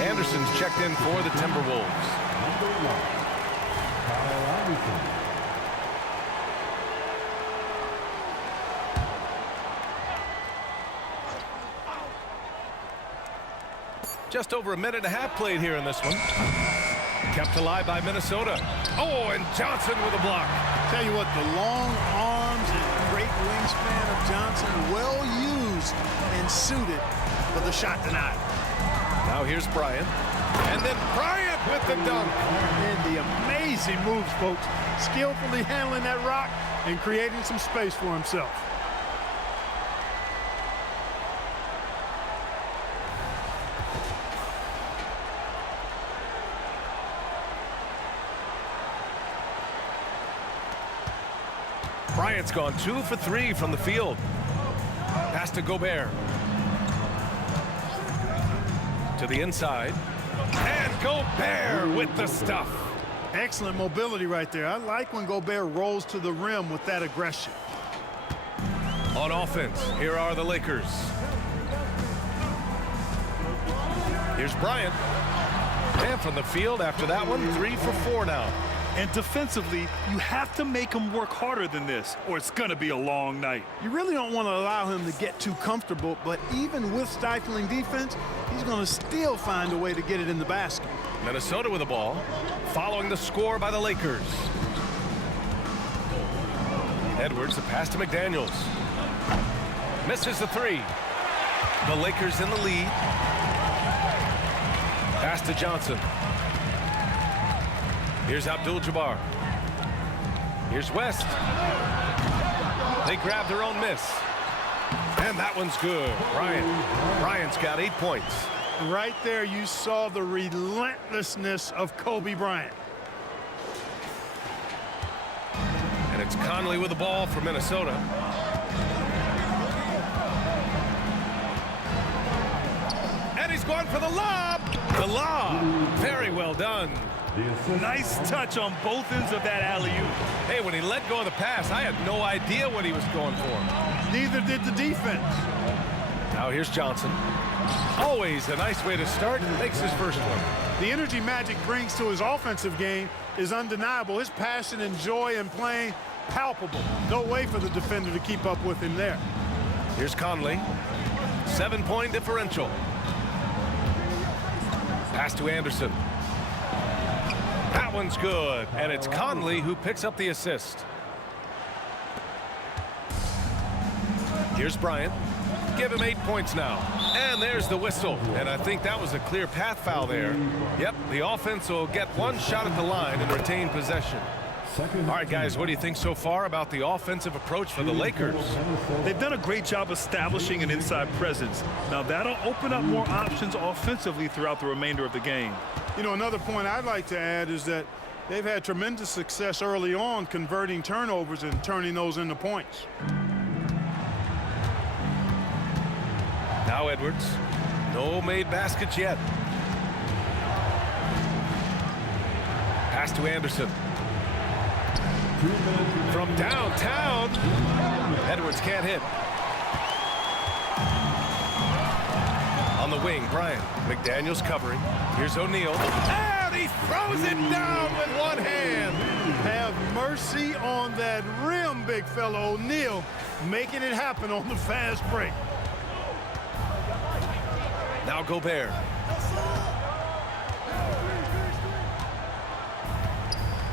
Anderson's checked in for the Timberwolves. Just over a minute and a half played here in this one. Kept alive by Minnesota. Oh, and Johnson with a block. Tell you what, the long arms and great wingspan of Johnson, well used and suited for the shot tonight. Now here's Bryant. And then Bryant with the dunk. And the amazing moves, folks. Skillfully handling that rock and creating some space for himself. Bryant's gone 2 for 3 from the field. Pass to Gobert. To the inside. And Gobert with the stuff. Excellent mobility right there. I like when Gobert rolls to the rim with that aggression. On offense, here are the Lakers. Here's Bryant. And from the field after that one, 3 for 4 now. And defensively, you have to make him work harder than this, or it's going to be a long night. You really don't want to allow him to get too comfortable, but even with stifling defense, he's going to still find a way to get it in the basket. Minnesota with the ball, following the score by the Lakers. Edwards, the pass to McDaniels. Misses the 3. The Lakers in the lead. Pass to Johnson. Here's Abdul-Jabbar. Here's West. They grab their own miss. And that one's good. Bryant's got 8 points. Right there, you saw the relentlessness of Kobe Bryant. And it's Conley with the ball for Minnesota. And he's going for the lob. The lob. Very well done. Nice touch on both ends of that alley-oop. Hey, when he let go of the pass, I had no idea what he was going for. Neither did the defense. Now here's Johnson. Always a nice way to start. Makes his first one. The energy Magic brings to his offensive game is undeniable. His passion and joy in playing, palpable. No way for the defender to keep up with him there. Here's Conley. 7-point differential. Pass to Anderson. That one's good, and it's Conley who picks up the assist. Here's Bryant. Give him 8 points now. And there's the whistle. And I think that was a clear path foul there. Yep, the offense will get one shot at the line and retain possession. All right, guys, what do you think so far about the offensive approach for the Lakers? They've done a great job establishing an inside presence. Now, that'll open up more options offensively throughout the remainder of the game. You know, another point I'd like to add is that they've had tremendous success early on converting turnovers and turning those into points. Now Edwards. No made baskets yet. Pass to Anderson. From downtown. Edwards can't hit. On the wing, Bryant. McDaniels covering. Here's O'Neal. And he throws it down with one hand. Have mercy on that rim, big fella O'Neal, making it happen on the fast break. Now Gobert.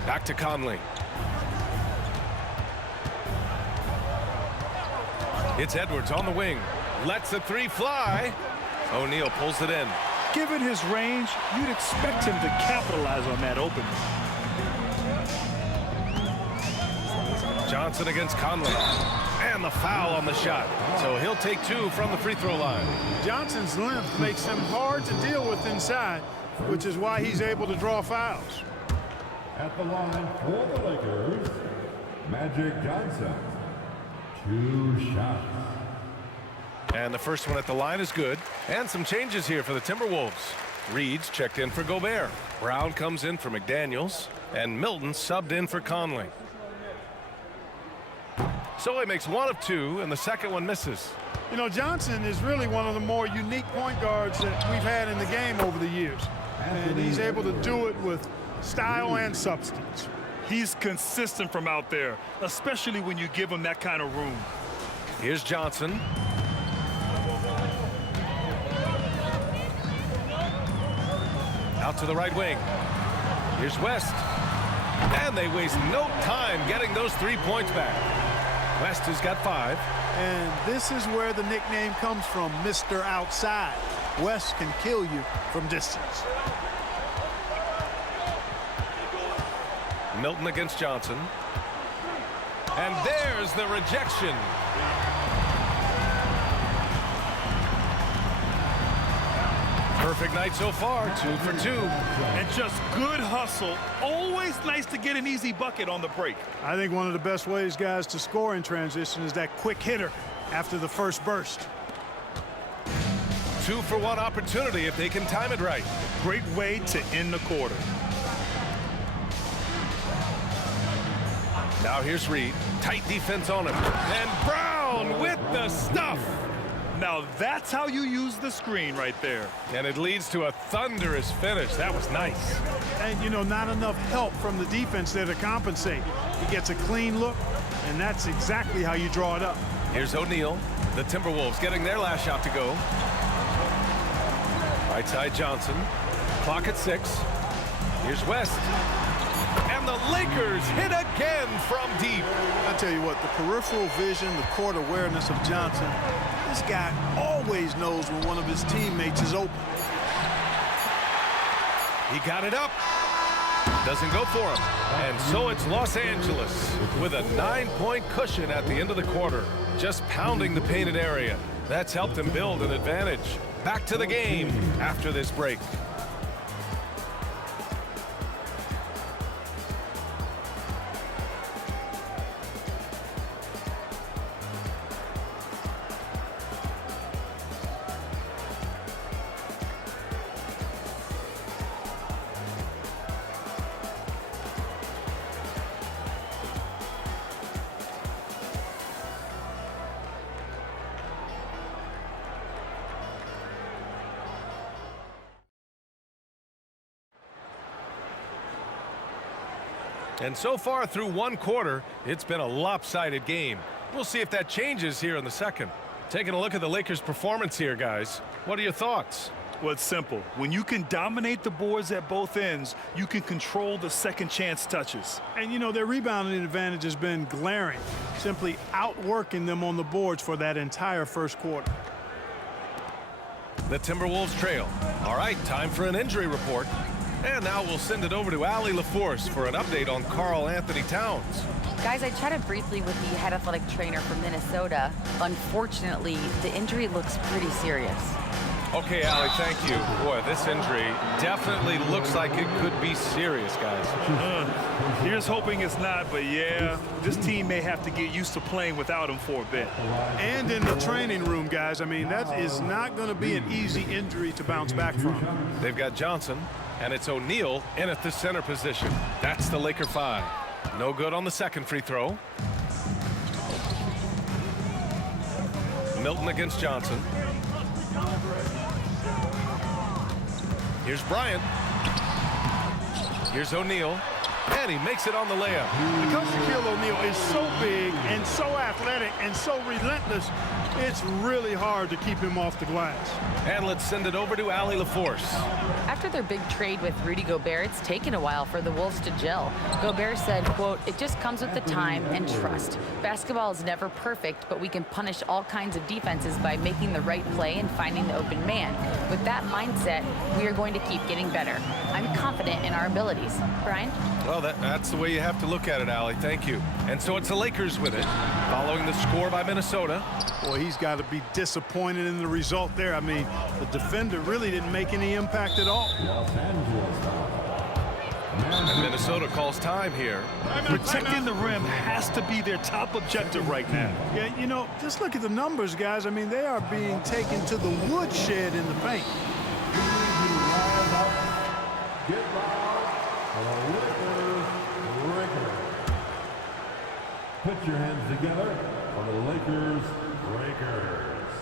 Back to Conley. It's Edwards on the wing. Lets the 3 fly. O'Neal pulls it in. Given his range, you'd expect him to capitalize on that opening. Johnson against Conley. And the foul on the shot. So he'll take 2 from the free throw line. Johnson's length makes him hard to deal with inside, which is why he's able to draw fouls. At the line for the Lakers, Magic Johnson. 2 shots. And the first one at the line is good. And some changes here for the Timberwolves. Reed's checked in for Gobert. Brown comes in for McDaniels. And Milton subbed in for Conley. So he makes 1 of 2, and the second one misses. You know, Johnson is really one of the more unique point guards that we've had in the game over the years. And he's able to do it with style and substance. He's consistent from out there, especially when you give him that kind of room. Here's Johnson. Out to the right wing. Here's West. And they waste no time getting those 3 points back. West has got 5. And this is where the nickname comes from, Mr. Outside. West can kill you from distance. Milton against Johnson. And there's the rejection. Perfect night so far, 2 for 2. And just good hustle. Always nice to get an easy bucket on the break. I think one of the best ways, guys, to score in transition is that quick hitter after the first burst. 2 for 1 opportunity if they can time it right. Great way to end the quarter. Now here's Reed. Tight defense on him. And Brown with the stuff. Now that's how you use the screen right there. And it leads to a thunderous finish. That was nice. And, you know, not enough help from the defense there to compensate. He gets a clean look, and that's exactly how you draw it up. Here's O'Neal. The Timberwolves getting their last shot to go. Right side Johnson. Clock at 6. Here's West. And the Lakers hit again from deep. I tell you what, the peripheral vision, the court awareness of Johnson, this guy always knows when one of his teammates is open. He got it up. Doesn't go for him. And so it's Los Angeles with a 9-point cushion at the end of the quarter. Just pounding the painted area. That's helped him build an advantage. Back to the game after this break. And so far through 1 quarter, it's been a lopsided game. We'll see if that changes here in the second. Taking a look at the Lakers' performance here, guys. What are your thoughts? Well, it's simple. When you can dominate the boards at both ends, you can control the second chance touches. And, you know, their rebounding advantage has been glaring, simply outworking them on the boards for that entire first quarter. The Timberwolves trail. All right, time for an injury report. And now we'll send it over to Allie LaForce for an update on Karl Anthony Towns. Guys, I chatted briefly with the head athletic trainer from Minnesota. Unfortunately, the injury looks pretty serious. Okay, Allie, thank you. Boy, this injury definitely looks like it could be serious, guys. Here's hoping it's not, but yeah, this team may have to get used to playing without him for a bit. And in the training room, guys, I mean, that is not going to be an easy injury to bounce back from. They've got Johnson, and it's O'Neal in at the center position. That's the Laker 5. No good on the second free throw. Milton against Johnson. Here's Bryant. Here's O'Neal. And he makes it on the layup. Because Shaquille O'Neal is so big and so athletic and so relentless, it's really hard to keep him off the glass. And let's send it over to Allie LaForce. After their big trade with Rudy Gobert, it's taken a while for the Wolves to gel. Gobert said, quote, "It just comes with the time and trust. Basketball is never perfect, but we can punish all kinds of defenses by making the right play and finding the open man. With that mindset, we are going to keep getting better. I'm confident in our abilities." Brian? Well, that's the way you have to look at it, Allie. Thank you. And so it's the Lakers with it, following the score by Minnesota. Boy, he's got to be disappointed in the result there. I mean, the defender really didn't make any impact at all. And Minnesota calls time here. Protecting the rim has to be their top objective right now. Yeah, you know, just look at the numbers, guys. I mean, they are being taken to the woodshed in the paint. Get loud for the Lakers breaker. Put your hands together for the Lakers breakers.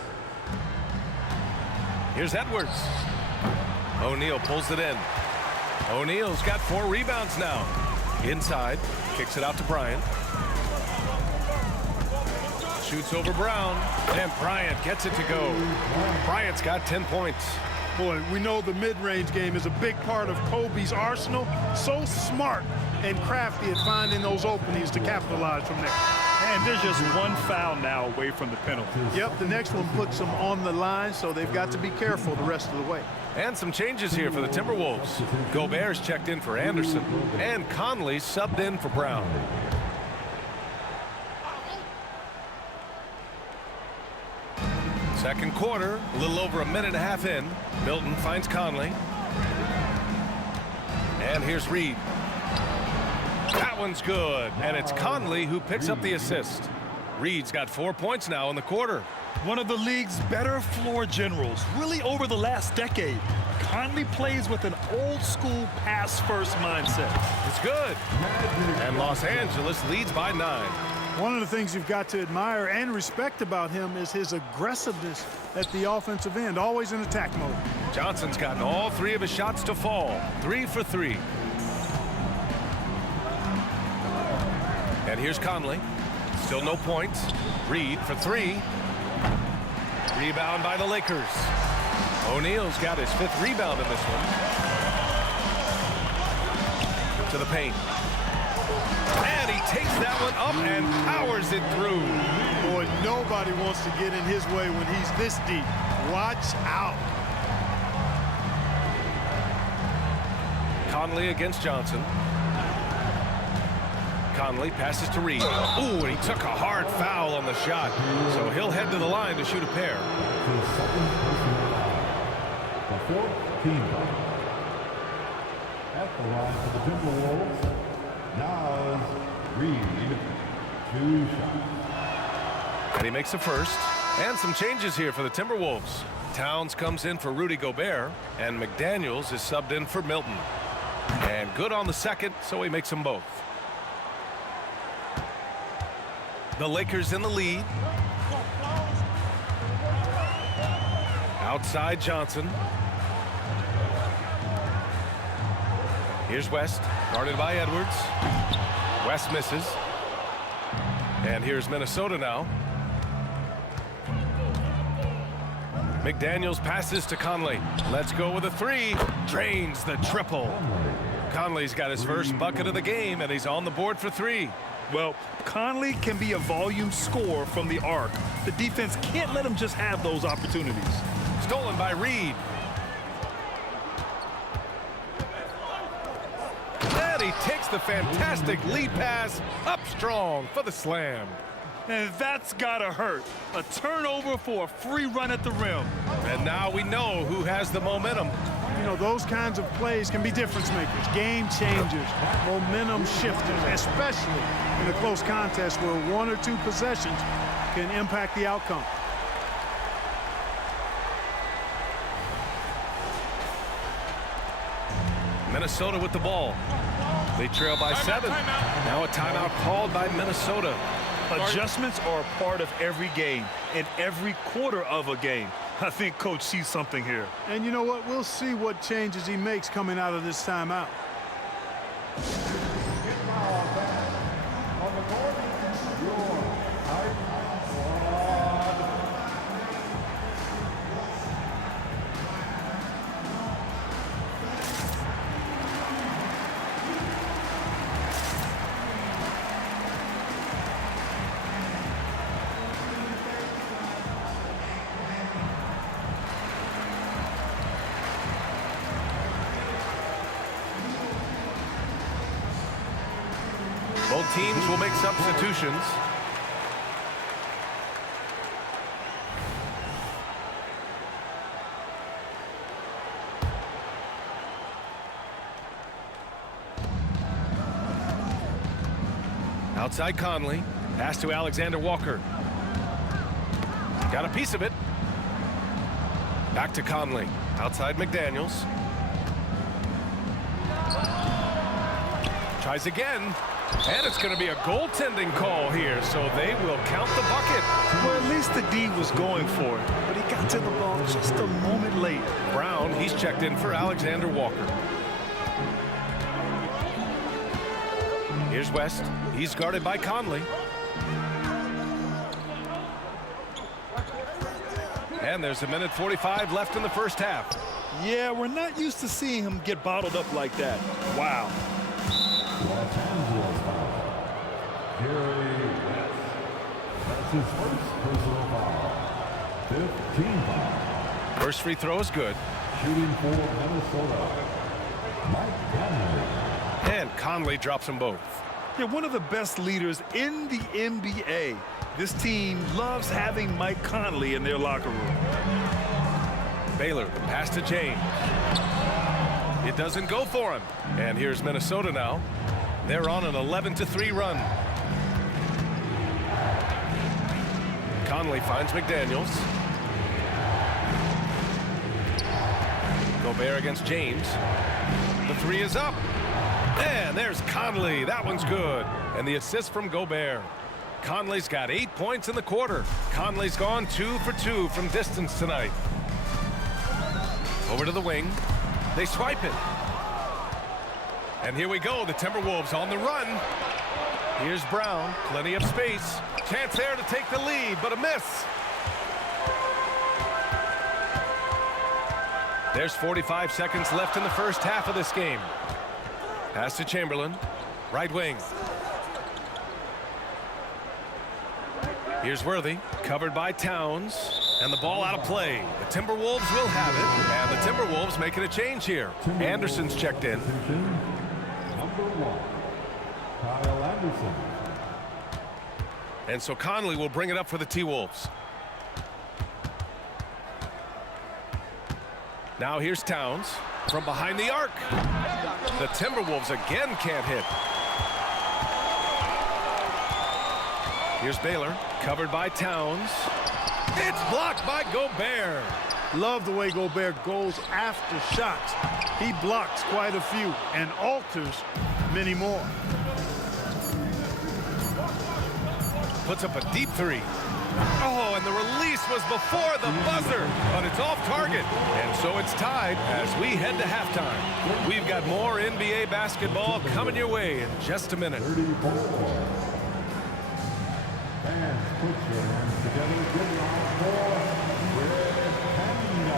Here's Edwards. O'Neal pulls it in. O'Neal's got 4 rebounds now. Inside, kicks it out to Bryant. Shoots over Brown, and Bryant gets it to go. Bryant's got 10 points. Boy, we know the mid-range game is a big part of Kobe's arsenal. So smart and crafty at finding those openings to capitalize from there. And there's just one foul now away from the penalty. Yep, the next one puts them on the line, so they've got to be careful the rest of the way. And some changes here for the Timberwolves. Gobert's checked in for Anderson, and Conley subbed in for Brown. Second quarter, a little over a minute and a half in. Milton finds Conley. And here's Reed. That one's good, and it's Conley who picks up the assist. Reed's got 4 points now in the quarter. One of the league's better floor generals, really over the last decade. Conley plays with an old-school pass-first mindset. It's good. And Los Angeles leads by 9. One of the things you've got to admire and respect about him is his aggressiveness at the offensive end, always in attack mode. Johnson's gotten all 3 of his shots to fall. 3 for 3. And here's Conley. Still no points. Reed for 3. Rebound by the Lakers. O'Neal's got his 5th rebound in this one. To the paint. And he takes that one up and powers it through. Boy, nobody wants to get in his way when he's this deep. Watch out. Conley against Johnson. Conley passes to Reed. Ooh, and he took a hard foul on the shot. So he'll head to the line to shoot a pair. The 4th team foul. At the line for the Timberwolves, Naz Reid, 2 shots. And he makes the first. And some changes here for the Timberwolves. Towns comes in for Rudy Gobert, and McDaniels is subbed in for Milton. And good on the second, so he makes them both. The Lakers in the lead. Outside Johnson. Here's West, guarded by Edwards. West misses. And here's Minnesota now. McDaniels passes to Conley. Let's go with a 3. Drains the triple. Conley's got his first bucket of the game, and he's on the board for 3. Well, Conley can be a volume scorer from the arc. The defense can't let him just have those opportunities. Stolen by Reed. And he takes the fantastic lead pass up strong for the slam. And that's gotta hurt. A turnover for a free run at the rim. And now we know who has the momentum. You know, those kinds of plays can be difference makers, game changers, momentum shifters, especially in a close contest where 1 or 2 possessions can impact the outcome. Minnesota with the ball. They trail by 7. Now a timeout called by Minnesota. Adjustments are a part of every game, in every quarter of a game. I think Coach sees something here. And you know what? We'll see what changes he makes coming out of this timeout. On the court, your high squad. Both teams will make substitutions. Outside Conley. Pass to Alexander Walker. Got a piece of it. Back to Conley. Outside McDaniels. Tries again. And it's going to be a goaltending call here, so they will count the bucket. Well, at least the D was going for it, but he got got to the ball just a moment late. Brown, he's checked in for Alexander Walker. Here's West. He's guarded by Conley. And there's a minute 45 left in the first half. Yeah, we're not used to seeing him get bottled up like that. Wow. Los Angeles foul. Gary West. That's his first personal foul. 15 foul. First free throw is good. Shooting for Minnesota, Mike Conley. And Conley drops them both. Yeah, one of the best leaders in the NBA. This team loves having Mike Conley in their locker room. Baylor, pass to James. It doesn't go for him. And here's Minnesota now. They're on an 11-3 run. Conley finds McDaniels. Gobert against James. The three is up. And there's Conley. That one's good. And the assist from Gobert. Conley's got 8 points in the quarter. Conley's gone 2 for 2 from distance tonight. Over to the wing. They swipe it. And here we go. The Timberwolves on the run. Here's Brown. Plenty of space. Chance there to take the lead, but a miss. There's 45 seconds left in the first half of this game. Pass to Chamberlain. Right wing. Here's Worthy, covered by Towns, and the ball out of play. The Timberwolves will have it, and the Timberwolves making a change here. Anderson's checked in. Number 1, Kyle Anderson. And so Conley will bring it up for the T-Wolves. Now here's Towns from behind the arc. The Timberwolves again can't hit. Here's Baylor, covered by Towns. It's blocked by Gobert. Love the way Gobert goes after shots. He blocks quite a few and alters many more. Puts up a deep three. Oh, and the release was before the buzzer, but it's off target. And so it's tied as we head to halftime. We've got more NBA basketball coming your way in just a minute. 34. Fans, put your hands together. Good round for Red Panda.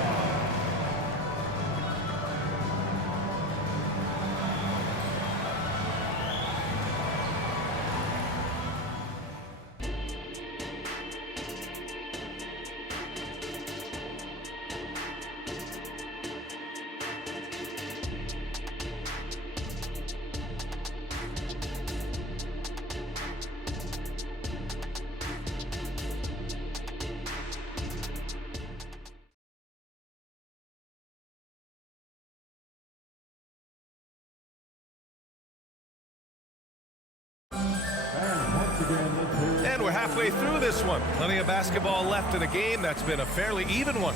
And we're halfway through this one. Plenty of basketball left in a game that's been a fairly even one.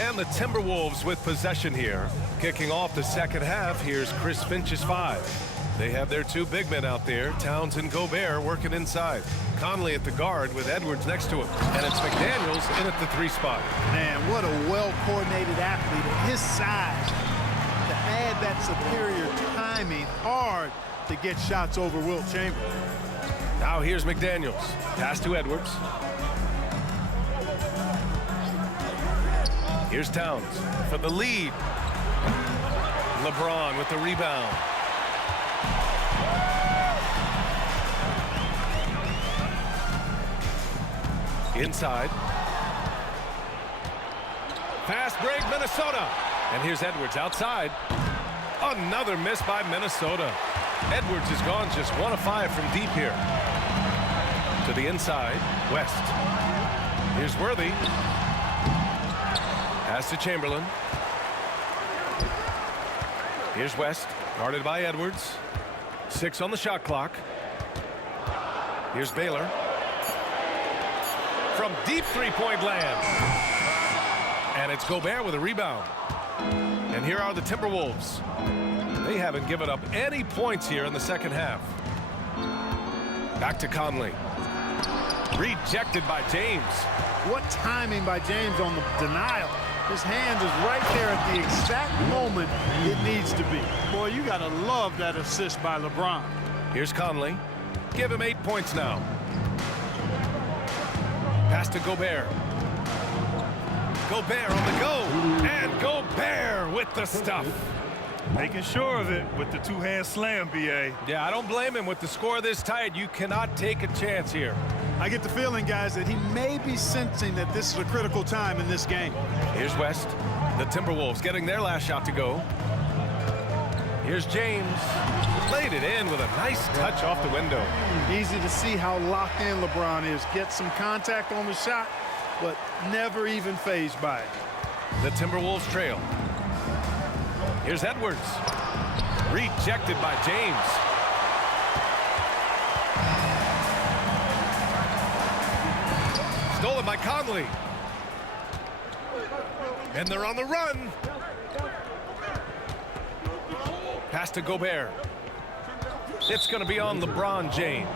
And the Timberwolves with possession here. Kicking off the second half, here's Chris Finch's 5. They have their 2 big men out there, Towns and Gobert, working inside. Conley at the guard with Edwards next to him. And it's McDaniels in at the 3 spot. Man, what a well-coordinated athlete at his size. To add that superior timing, hard to get shots over Wilt Chamberlain. Now here's McDaniels. Pass to Edwards. Here's Towns for the lead. LeBron with the rebound. Inside. Fast break, Minnesota. And here's Edwards outside. Another miss by Minnesota. Edwards has gone just 1 of 5 from deep here. To the inside, West. Here's Worthy. Pass to Chamberlain. Here's West, guarded by Edwards. 6 on the shot clock. Here's Baylor. From deep three-point land. And it's Gobert with a rebound. And here are the Timberwolves. They haven't given up any points here in the second half. Back to Conley. Rejected by James. What timing by James on the denial. His hand is right there at the exact moment it needs to be. Boy, you got to love that assist by LeBron. Here's Conley. Give him 8 points now. Pass to Gobert. Gobert on the go. And Gobert with the stuff. Making sure of it with the two-hand slam, B.A. Yeah, I don't blame him. With the score this tight, you cannot take a chance here. I get the feeling, guys, that he may be sensing that this is a critical time in this game. Here's West. The Timberwolves getting their last shot to go. Here's James. Laid it in with a nice touch off the window. Easy to see how locked in LeBron is. Gets some contact on the shot, but never even fazed by it. The Timberwolves trail. Here's Edwards. Rejected by James. Stolen by Conley. And they're on the run. Pass to Gobert. It's going to be on LeBron James.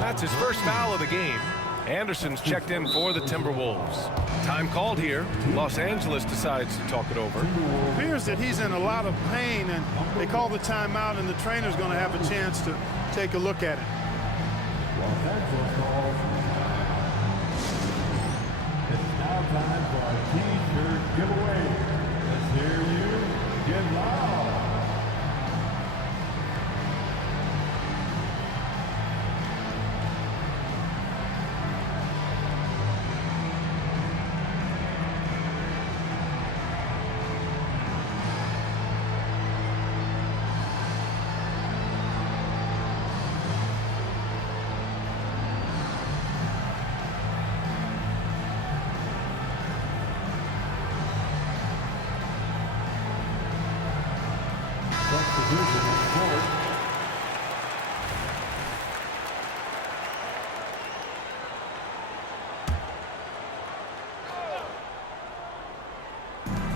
That's his first foul of the game. Anderson's checked in for the Timberwolves. Time called here. Los Angeles decides to talk it over. It appears that he's in a lot of pain, and they call the timeout, and the trainer's going to have a chance to take a look at it. Los Angeles calls. It's now time for our T-shirt giveaway. Let's hear you get loud.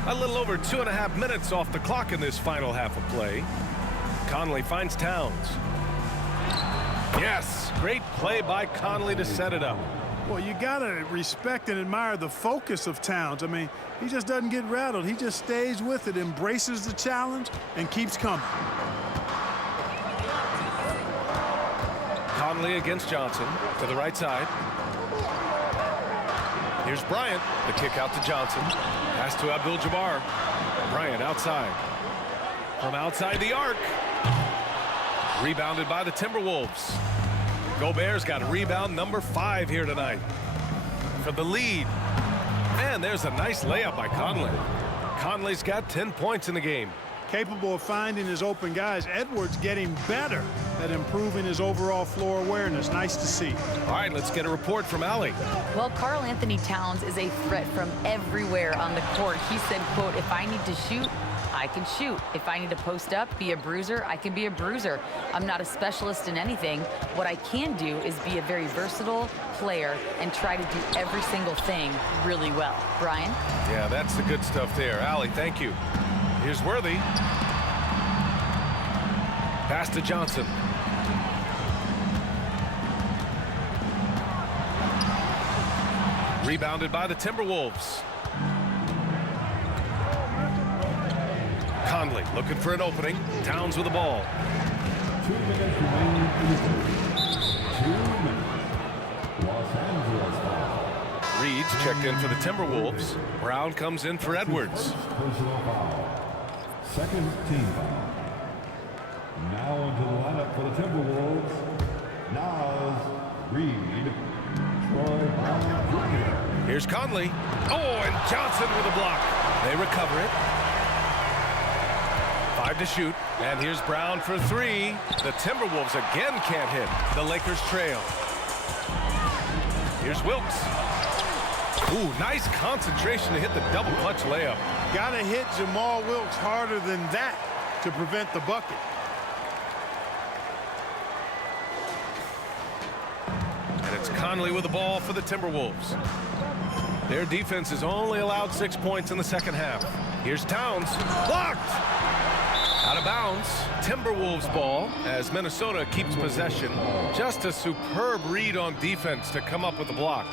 A little over 2.5 minutes off the clock in this final half of play. Conley finds Towns. Yes, great play by Conley to set it up. Well, you got to respect and admire the focus of Towns. I mean, he just doesn't get rattled. He just stays with it, embraces the challenge, and keeps coming. Conley against Johnson to the right side. Here's Bryant. The kick out to Johnson. Pass to Abdul-Jabbar. Bryant outside. From outside the arc. Rebounded by the Timberwolves. Gobert's got a rebound number 5 here tonight. For the lead. And there's a nice layup by Conley. Conley's got 10 points in the game. Capable of finding his open guys. Edwards getting better at improving his overall floor awareness. Nice to see. All right, let's get a report from Allie. Well, Karl Anthony Towns is a threat from everywhere on the court. He said, quote, if I need to shoot, I can shoot. If I need to post up, be a bruiser, I can be a bruiser. I'm not a specialist in anything. What I can do is be a very versatile player and try to do every single thing really well. Brian? Yeah, that's the good stuff there. Allie, thank you. Here's Worthy. Pass to Johnson. Rebounded by the Timberwolves. Conley looking for an opening. Towns with the ball. 2 minutes remaining in the third. 2 minutes. Los Angeles foul. Reed's checked in for the Timberwolves. Brown comes in for Edwards. Personal foul. Second team foul. Now into the lineup for the Timberwolves. Nas Reed. Troy Brown Jr. Here's Conley. Oh, and Johnson with a block. They recover it. 5 to shoot. And here's Brown for 3. The Timberwolves again can't hit. The Lakers trail. Here's Wilkes. Ooh, nice concentration to hit the double clutch layup. Got to hit Jamal Wilkes harder than that to prevent the bucket. And it's Conley with the ball for the Timberwolves. Their defense has only allowed 6 points in the second half. Here's Towns. Blocked! Out of bounds, Timberwolves ball as Minnesota keeps possession. Just a superb read on defense to come up with the block.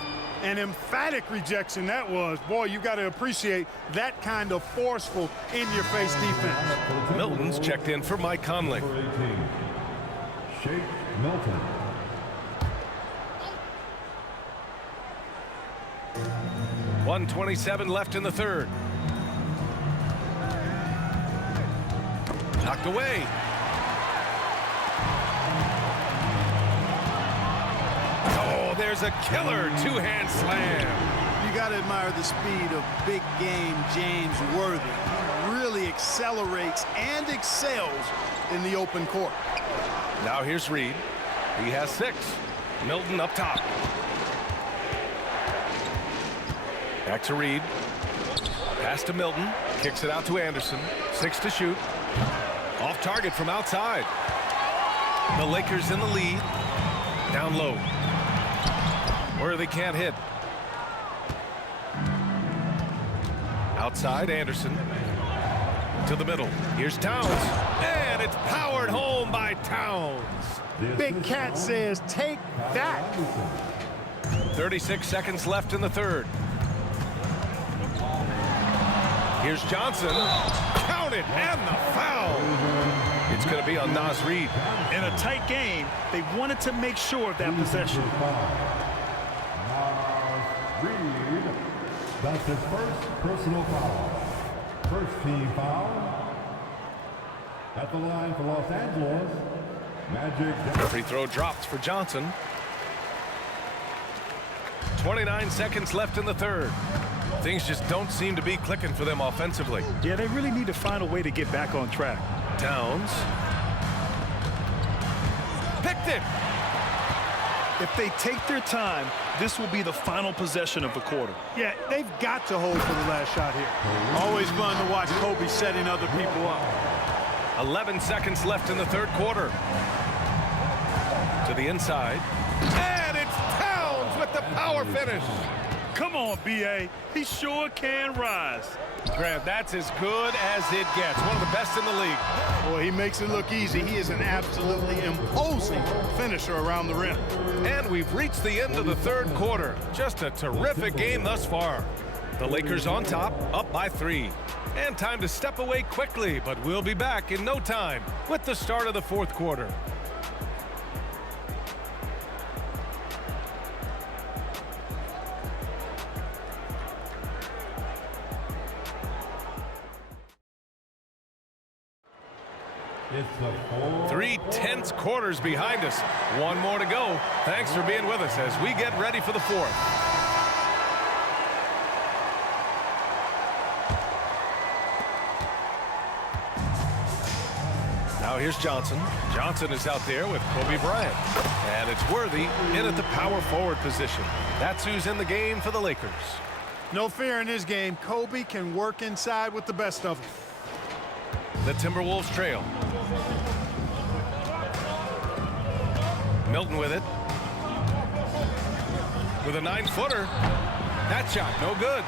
An emphatic rejection that was. Boy, you got to appreciate that kind of forceful in-your-face defense. Milton's checked in for Mike Conley. Number 18, Shake Milton. .127 left in the third. Knocked away. Oh, there's a killer two-hand slam. You got to admire the speed of big game James Worthy. He really accelerates and excels in the open court. Now here's Reed. He has 6. Milton up top. Back to Reed. Pass to Milton. Kicks it out to Anderson. 6 to shoot. Off target from outside. The Lakers in the lead. Down low. Worthy can't hit. Outside, Anderson. To the middle. Here's Towns. And it's powered home by Towns. Big Cat says, take that. 36 seconds left in the third. Here's Johnson. Count it, and the foul. It's going to be on Naz Reid. In a tight game, they wanted to make sure of that possession. Naz Reid. That's his first personal foul. First team foul. At the line for Los Angeles, Magic. Free throw dropped for Johnson. 29 seconds left in the third. Things just don't seem to be clicking for them offensively. Yeah, they really need to find a way to get back on track. Towns. Picked it. If they take their time, this will be the final possession of the quarter. Yeah, they've got to hold for the last shot here. Always fun to watch Kobe setting other people up. 11 seconds left in the third quarter. To the inside. And it's Towns with the power finish. Come on, B.A. He sure can rise. Grant, that's as good as it gets. One of the best in the league. Boy, he makes it look easy. He is an absolutely imposing finisher around the rim. And we've reached the end of the third quarter. Just a terrific game thus far. The Lakers on top, up by 3. And time to step away quickly, but we'll be back in no time with the start of the fourth quarter. It's the 3 tense quarters behind us. One more to go. Thanks for being with us as we get ready for the fourth. Now here's Johnson. Johnson is out there with Kobe Bryant. And it's Worthy in at the power forward position. That's who's in the game for the Lakers. No fear in this game. Kobe can work inside with the best of them. The Timberwolves trail. Milton with it. With a 9-footer. That shot, no good.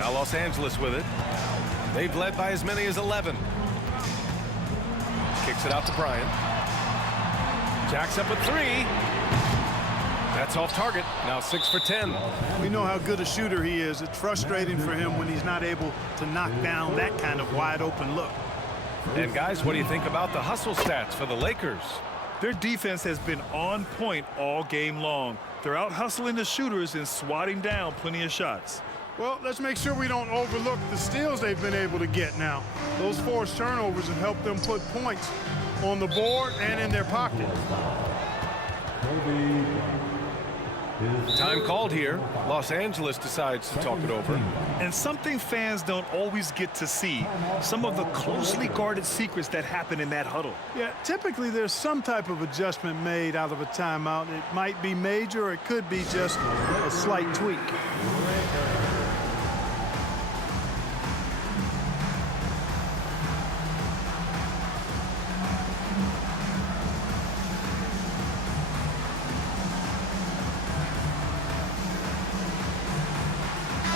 Now Los Angeles with it. They've led by as many as 11. Kicks it out to Bryant. Jacks up a 3. That's off target. Now 6 for 10. We know how good a shooter he is. It's frustrating for him when he's not able to knock down that kind of wide open look. And guys, what do you think about the hustle stats for the Lakers? Their defense has been on point all game long. They're out hustling the shooters and swatting down plenty of shots. Well, let's make sure we don't overlook the steals they've been able to get now. Those forced turnovers have helped them put points on the board and in their pocket. Kobe. Time called here. Los Angeles decides to talk it over. And something fans don't always get to see, some of the closely guarded secrets that happen in that huddle. Yeah, typically there's some type of adjustment made out of a timeout. It might be major or it could be just a slight tweak.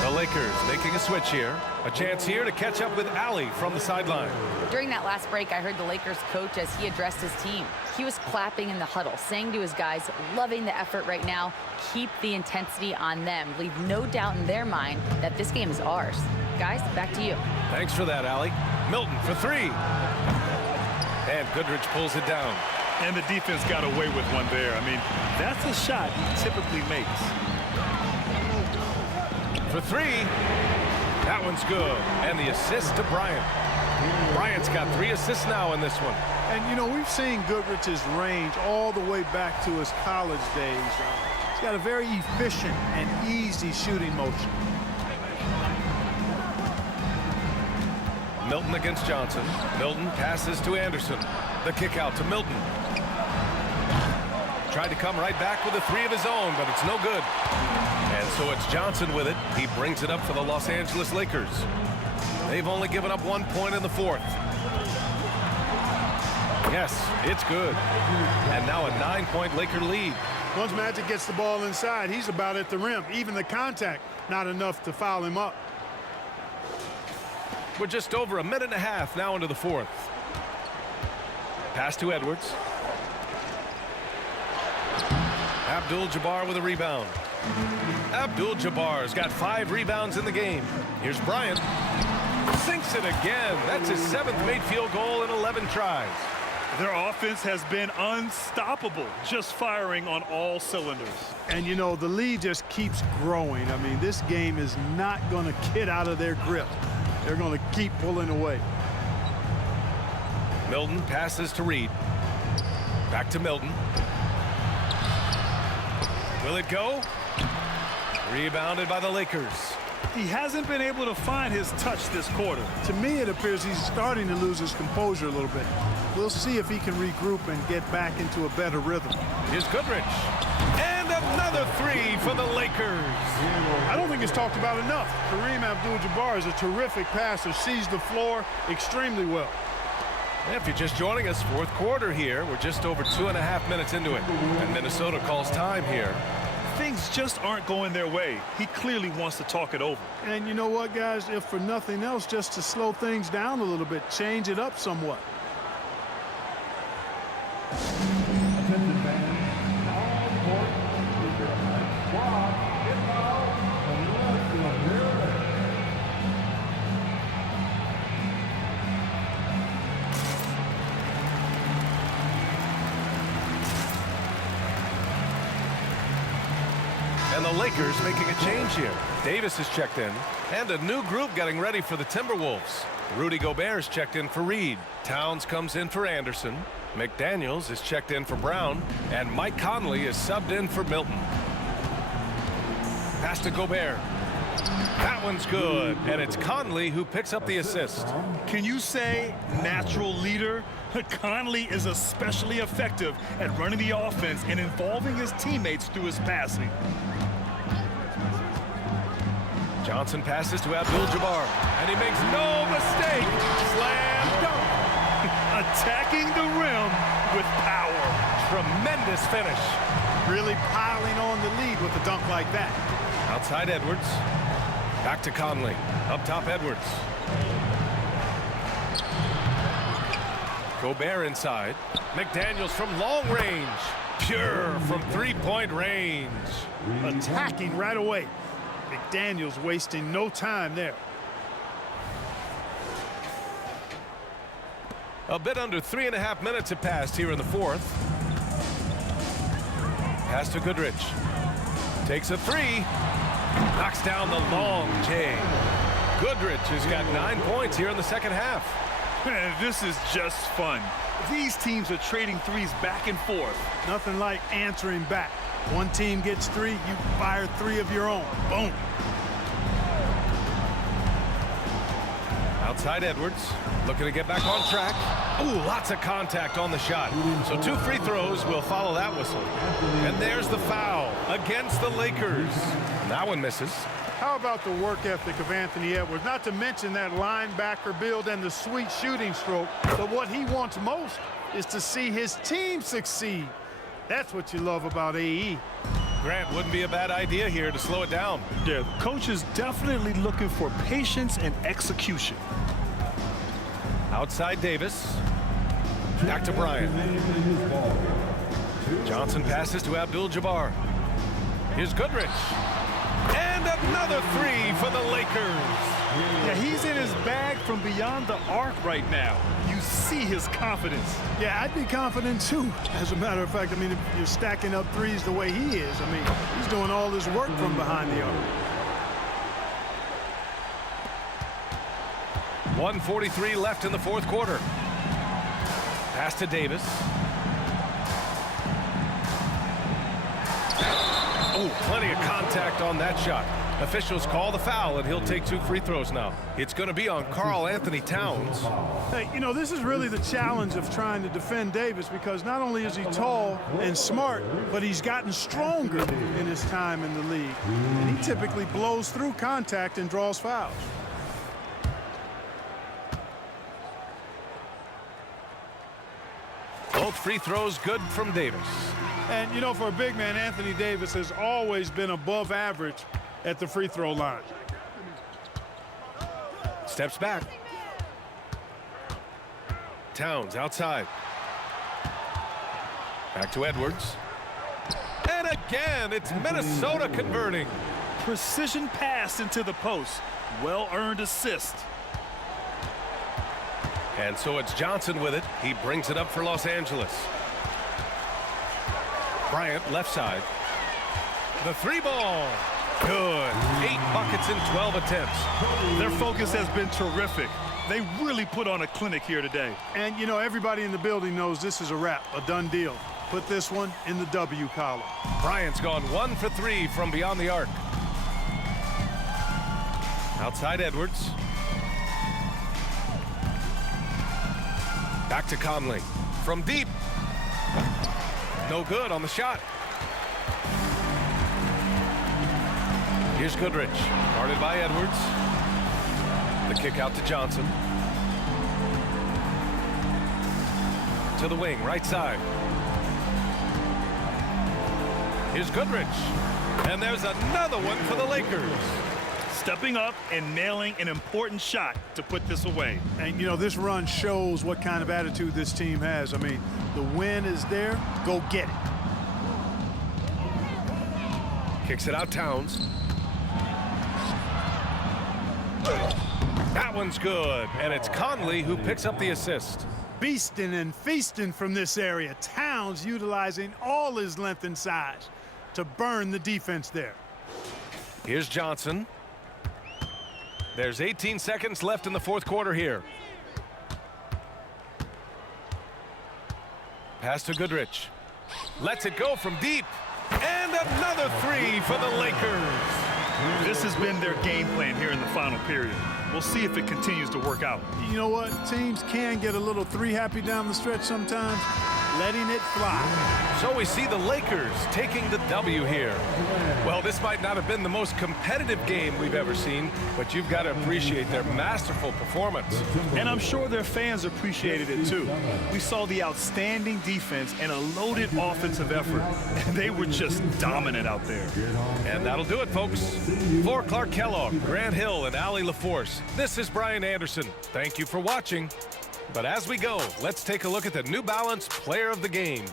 The Lakers making a switch here. A chance here to catch up with Allie from the sideline. During that last break, I heard the Lakers coach as he addressed his team. He was clapping in the huddle, saying to his guys, loving the effort right now, keep the intensity on them. Leave no doubt in their mind that this game is ours. Guys, back to you. Thanks for that, Allie. Milton for three. And Goodrich pulls it down. And the defense got away with one there. I mean, that's a shot he typically makes. For three. That one's good. And the assist to Bryant. Bryant's got 3 assists now in this one. And, you know, we've seen Goodrich's range all the way back to his college days. He's got a very efficient and easy shooting motion. Milton against Johnson. Milton passes to Anderson. The kick out to Milton. Tried to come right back with a 3 of his own, but it's no good. And so it's Johnson with it. He brings it up for the Los Angeles Lakers. They've only given up 1 point in the 4th. Yes, it's good. And now a 9-point Laker lead. Once Magic gets the ball inside, he's about at the rim. Even the contact, not enough to foul him up. We're just over a minute and a half now into the 4th. Pass to Edwards. Abdul-Jabbar with a rebound. Abdul-Jabbar's got 5 rebounds in the game. Here's Bryant. Sinks it again. That's his 7th made field goal in 11 tries. Their offense has been unstoppable, just firing on all cylinders. And, you know, the lead just keeps growing. I mean, this game is not going to get out of their grip. They're going to keep pulling away. Milton passes to Reed. Back to Milton. Will it go? Rebounded by the Lakers. He hasn't been able to find his touch this quarter. To me, it appears he's starting to lose his composure a little bit. We'll see if he can regroup and get back into a better rhythm. Here's Goodrich. And another 3 for the Lakers. I don't think it's talked about enough. Kareem Abdul-Jabbar is a terrific passer, sees the floor extremely well. If you're just joining us, 4th quarter here. We're just over 2.5 minutes into it. And Minnesota calls time here. Things just aren't going their way. He clearly wants to talk it over. And you know what, guys? If for nothing else, just to slow things down a little bit, change it up somewhat. Attention fans, now on court, is your next squad inbound from the west of Maryland. And the Lakers making a change here. Davis is checked in. And a new group getting ready for the Timberwolves. Rudy Gobert is checked in for Reed. Towns comes in for Anderson. McDaniels is checked in for Brown. And Mike Conley is subbed in for Milton. Pass to Gobert. That one's good. And it's Conley who picks up the assist. Can you say natural leader? Conley is especially effective at running the offense and involving his teammates through his passing. Johnson passes to Abdul-Jabbar. And he makes no mistake. Slam dunk. Attacking the rim with power. Tremendous finish. Really piling on the lead with a dunk like that. Outside Edwards. Back to Conley. Up top Edwards. Gobert inside. McDaniels from long range. Pure from 3-point range. Attacking right away. McDaniels wasting no time there. A bit under 3.5 minutes have passed here in the 4th. Pass to Goodrich. Takes a 3. Knocks down the long J. Goodrich has got 9 points here in the second half. This is just fun. These teams are trading threes back and forth. Nothing like answering back. One team gets 3, you fire 3 of your own. Boom. Outside Edwards, looking to get back on track. Ooh, lots of contact on the shot. So 2 free throws will follow that whistle. And there's the foul against the Lakers. That one misses. How about the work ethic of Anthony Edwards? Not to mention that linebacker build and the sweet shooting stroke. But what he wants most is to see his team succeed. That's what you love about AE. Grant, wouldn't be a bad idea here to slow it down. Yeah, the coach is definitely looking for patience and execution. Outside Davis. Back to Bryant. Johnson passes to Abdul-Jabbar. Here's Goodrich. And another three for the Lakers. Yeah, he's in his bag from beyond the arc right now. You see his confidence. Yeah, I'd be confident too. As a matter of fact, I mean, if you're stacking up threes the way he is, I mean, he's doing all his work from behind the arc. 1:43 left in the fourth quarter. Pass to Davis. Oh, plenty of contact on that shot. Officials call the foul, and he'll take 2 free throws now. It's going to be on Karl Anthony Towns. Hey, you know, this is really the challenge of trying to defend Davis, because not only is he tall and smart, but he's gotten stronger in his time in the league. And he typically blows through contact and draws fouls. Both free throws good from Davis. And, you know, for a big man, Anthony Davis has always been above average at the free throw line. Steps back. Towns outside. Back to Edwards. And again, it's Minnesota converting. Precision pass into the post. Well-earned assist. And so it's Johnson with it. He brings it up for Los Angeles. Bryant left side. The 3-ball. Good. 8 buckets in 12 attempts. Their focus has been terrific. They really put on a clinic here today. And, you know, everybody in the building knows this is a wrap, a done deal. Put this one in the W column. Bryant's gone 1 for 3 from beyond the arc. Outside Edwards. Back to Conley. From deep. No good on the shot. Here's Goodrich. Guarded by Edwards. The kick out to Johnson. To the wing, right side. Here's Goodrich. And there's another one for the Lakers. Stepping up and nailing an important shot to put this away. And, you know, this run shows what kind of attitude this team has. I mean, the win is there. Go get it. Kicks it out, Towns. That one's good. And it's Conley who picks up the assist. Beasting and feasting from this area. Towns utilizing all his length and size to burn the defense there. Here's Johnson. There's 18 seconds left in the fourth quarter here. Pass to Goodrich. Lets it go from deep. And another 3 for the Lakers. This has been their game plan here in the final period. We'll see if it continues to work out. You know what? Teams can get a little 3 happy down the stretch sometimes. Letting it fly. So we see the Lakers taking the W here. Well, this might not have been the most competitive game we've ever seen, but you've got to appreciate their masterful performance. And I'm sure their fans appreciated it too. We saw the outstanding defense and a loaded offensive effort. And they were just dominant out there. And that'll do it, folks. For Clark Kellogg, Grant Hill, and Allie LaForce, this is Brian Anderson. Thank you for watching. But as we go, let's take a look at the New Balance Player of the Game.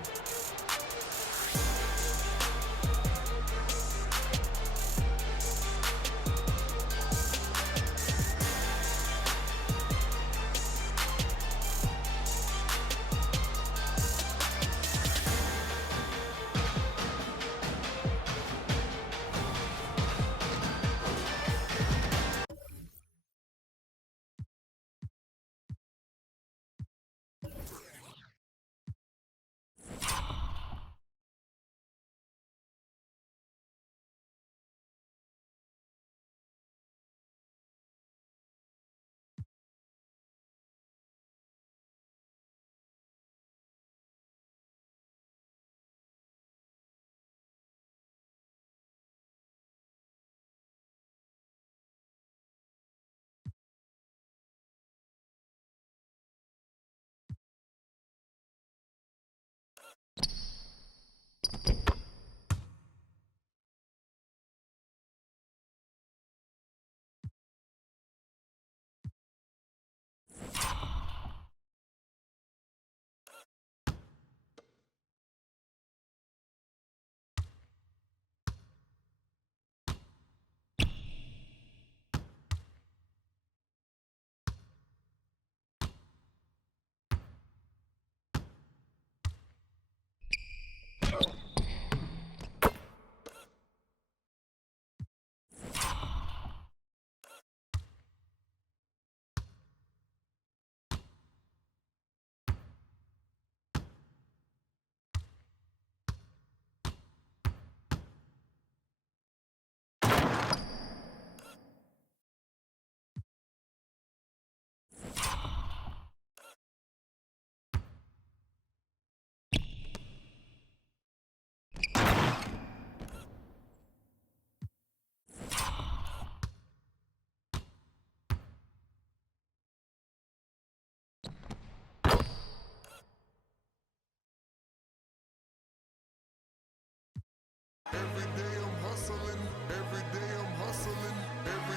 Every day I'm hustling, every day I'm hustling.